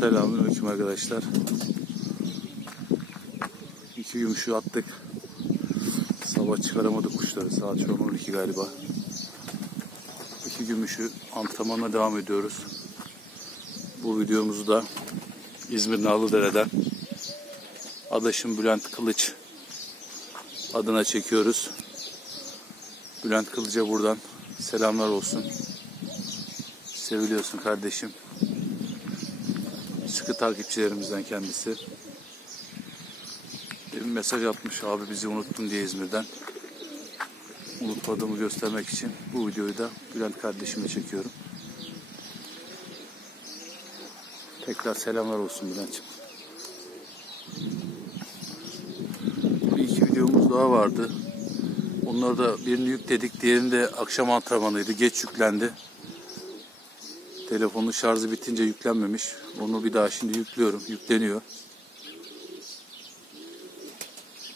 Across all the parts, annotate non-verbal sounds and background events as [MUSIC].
Selamünaleyküm arkadaşlar. İki gümüşü attık. Sabah çıkaramadık kuşları. Saat şu an 12 galiba. İki gümüşü antrenmana devam ediyoruz. Bu videomuzu da İzmir Nallıdere'den adaşım Bülent Kılıç adına çekiyoruz. Bülent Kılıç'a buradan selamlar olsun. Seviliyorsun kardeşim. Sıkı takipçilerimizden kendisi. Bir mesaj atmış abi bizi unuttun diye İzmir'den. Unutmadığımı göstermek için bu videoyu da Bülent kardeşime çekiyorum. Tekrar selamlar olsun Bülent'ciğim. Bir iki videomuz daha vardı. Onları da birini yükledik. Diğerini de akşam antrenmanıydı. Geç yüklendi. Telefonun şarjı bitince yüklenmemiş. Onu bir daha şimdi yüklüyorum. Yükleniyor.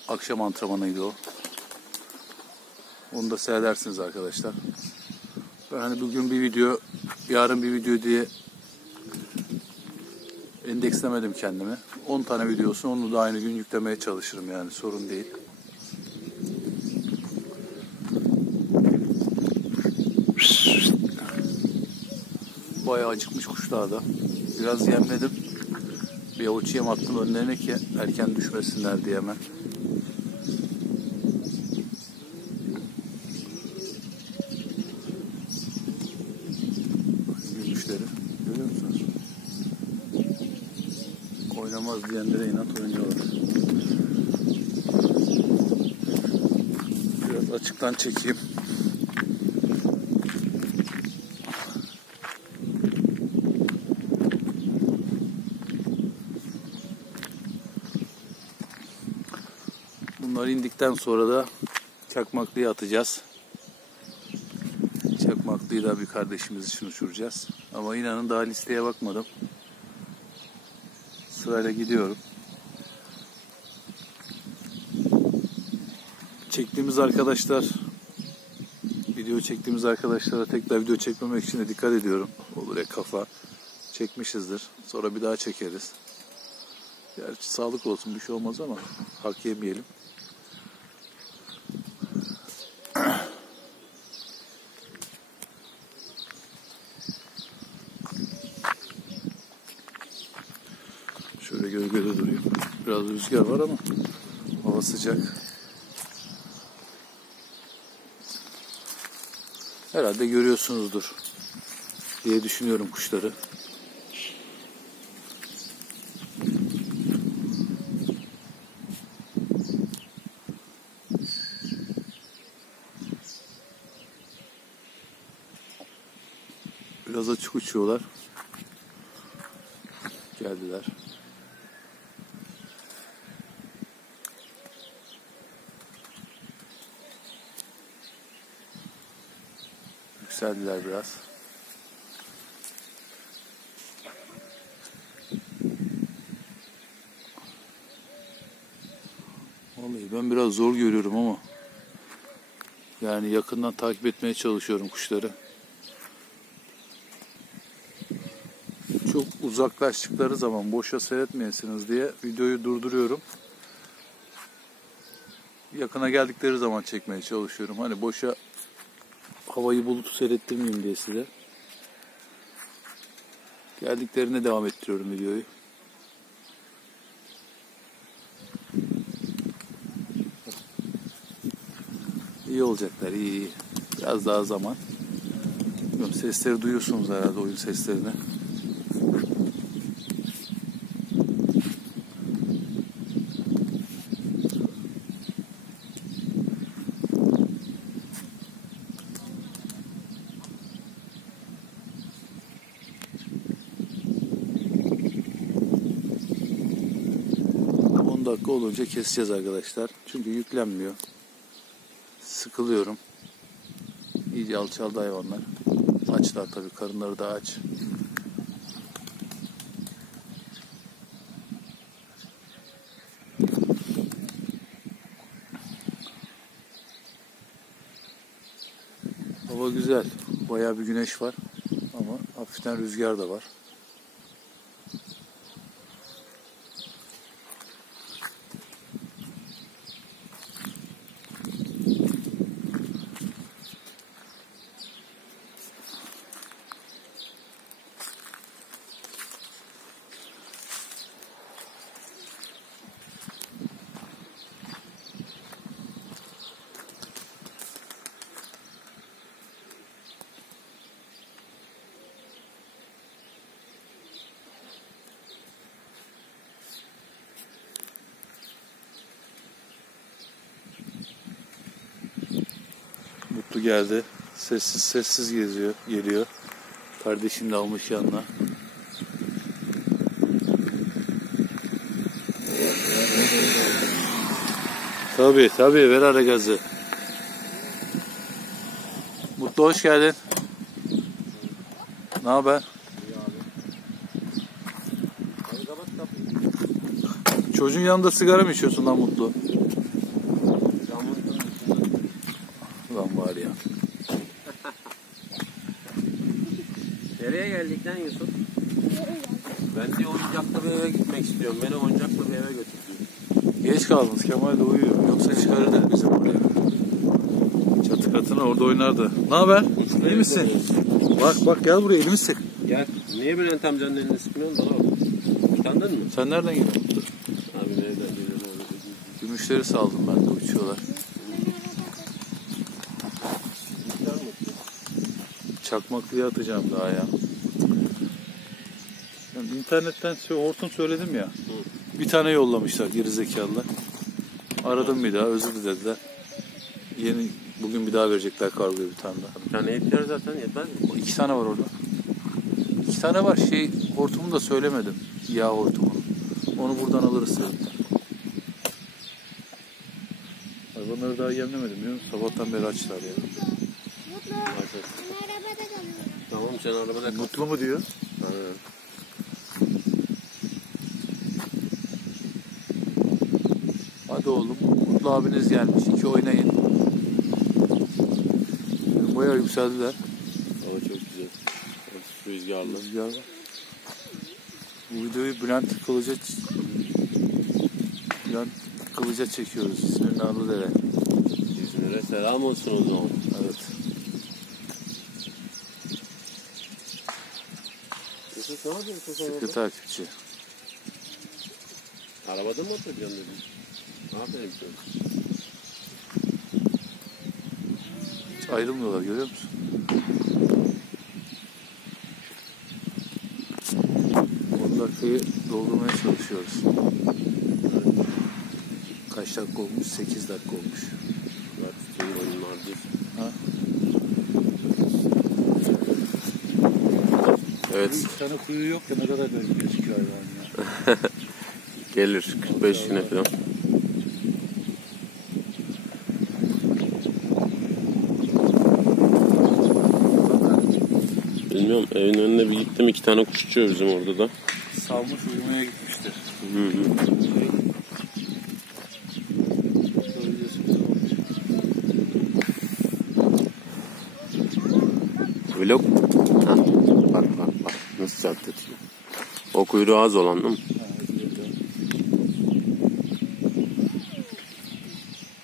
Akşam antrenmanıydı o. Onu da seyredersiniz arkadaşlar. Ben hani bugün bir video, yarın bir video diye endekslemedim kendimi. 10 tane videosu onu da aynı gün yüklemeye çalışırım yani sorun değil. Bayağı acıkmış kuşlar da. Biraz yemledim. Bir avuç yem attım önlerine ki erken düşmesinler diye hemen. Gümüşleri. Görüyor musunuz? Oynamaz diyenlere inat oynuyorlar. Biraz açıktan çekeyim. Bunlar indikten sonra da çakmaklıya atacağız. Çakmaklıyı da bir kardeşimiz için uçuracağız. Ama inanın daha listeye bakmadım. Sırayla gidiyorum. Çektiğimiz arkadaşlar video çektiğimiz arkadaşlara tekrar video çekmemek için de dikkat ediyorum. Olur ya kafa çekmişizdir. Sonra bir daha çekeriz. Gerçi sağlık olsun bir şey olmaz ama hak yemeyelim. Gölgede durayım. Biraz rüzgar var ama hava sıcak. Herhalde görüyorsunuzdur diye düşünüyorum kuşları. Biraz açık uçuyorlar. Geldiler. Yükseldiler biraz. Vallahi ben biraz zor görüyorum ama yani yakından takip etmeye çalışıyorum kuşları. Çok uzaklaştıkları zaman boşa seyretmeyesiniz diye videoyu durduruyorum. Yakına geldikleri zaman çekmeye çalışıyorum. Hani boşa havayı bulutu seyrettirmeyeyim diye size. Geldiklerine devam ettiriyorum videoyu. İyi olacaklar, iyi iyi. Biraz daha zaman. Bilmiyorum, sesleri duyuyorsunuz herhalde oyun seslerini. Dakika olunca keseceğiz arkadaşlar. Çünkü yüklenmiyor. Sıkılıyorum. İyice alçaldı hayvanlar. Açlar tabii. Karınları da aç. Hava güzel. Bayağı bir güneş var. Ama hafiften rüzgar da var. Mutlu geldi. Sessiz sessiz geziyor, geliyor. Kardeşini de almış yanına. Tabii tabii ver ara gazı. Mutlu hoş geldin. Ne haber? Çocuğun yanında sigara mı içiyorsun lan Mutlu? Lan var ya. [LAUGHS] Nereye geldik lan Yusuf? Ben de oyuncaklı bir eve gitmek istiyorum. Beni oyuncaklı bir eve götür. Geç kaldınız Kemal de uyuyor. Yoksa çıkarırdı bizi buraya. Çatı katına orada oynardı. Ne haber? İyi misin? Bak bak gel buraya elimi sık. Gel. Niye Bülent amcanın elini sıkmıyorsun? Bana bak. Utandın mı? Sen nereden geldin? Abi nereden geliyorsun? Gümüşleri saldım ben de uçuyorlar. Çakmaklıya atacağım daha ya. Ben internetten hortum söyledim ya. Bir tane yollamışlar gerizekalılar. Aradım bir daha özür dilediler. Yeni bugün bir daha verecekler kargoya bir tane daha. Bir tane yeter zaten yetmez mi? O iki tane var orada. İki tane var. Şey hortumu da söylemedim. Yağ hortumu. Onu buradan alırız dedim. Hayvanları daha yemlemedim biliyor musun? Sabahtan beri açlar ya. Mutlu. Tamam sen arabada. Mutlu mu diyor? Ha. Hadi oğlum. Mutlu abiniz gelmiş. İki oynayın. Bayağı yükseldiler. Hava çok güzel. Rüzgarlı. Rüzgar var. Bu videoyu Bülent Kılıca Bülent Kılıca çekiyoruz. İsmini Narlıdere. İzmir'e selam olsun o zaman. Evet. Yusuf ne yapıyorsun sen Sıkı takipçi. Arabada mı oturacaksın dedim. Ne yapıyorsun? Hiç ayrılmıyorlar görüyor musun? On dakikayı doldurmaya çalışıyoruz. Kaç dakika olmuş? 8 dakika olmuş. Bak senin oyunlardır. Ha? Evet Bir tane kuyruğu yok ya ne kadar garip gözüküyor hayvan ya. [LAUGHS] gelir 45 güne falan. Bilmiyorum evin önüne bir gittim iki tane kuş uçuyor bizim orada da. Salmış uyumaya gitmiştir. Hı hı. Vlog. Ha, bak bak bak çarptırıyor. O kuyruğu az olan değil mi?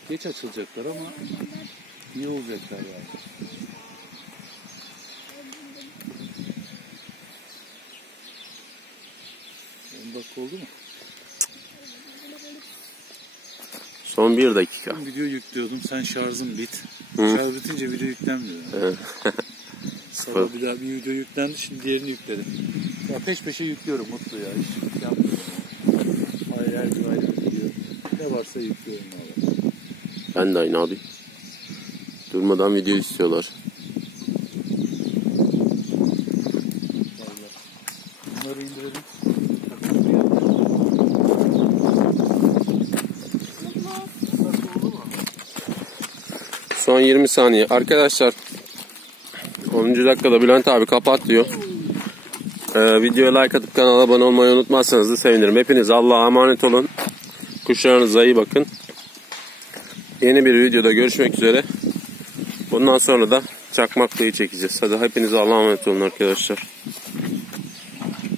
Geç açılacaklar ama iyi olacaklar yani. Dakika oldu mu? Son bir dakika. Ben video yüklüyordum. Sen şarjın bit. Hı. Şarj bitince video yüklenmiyor. Evet. [LAUGHS] Sabah bir daha bir video yüklendi. Şimdi diğerini yükledim. Ya peş peşe yüklüyorum mutlu ya. Hiç yapmıyorum. Hayır her gün ayrı video. Ne varsa yüklüyorum abi. Ben de aynı abi. Durmadan video istiyorlar. Vallahi. Bunları indirelim. Son 20 saniye. Arkadaşlar 10. dakikada Bülent abi kapat diyor. Ee, videoya like atıp kanala abone olmayı unutmazsanız da sevinirim. Hepiniz Allah'a emanet olun. Kuşlarınıza iyi bakın. Yeni bir videoda görüşmek üzere. Bundan sonra da çakmaklıyı çekeceğiz. Hadi hepiniz Allah'a emanet olun arkadaşlar.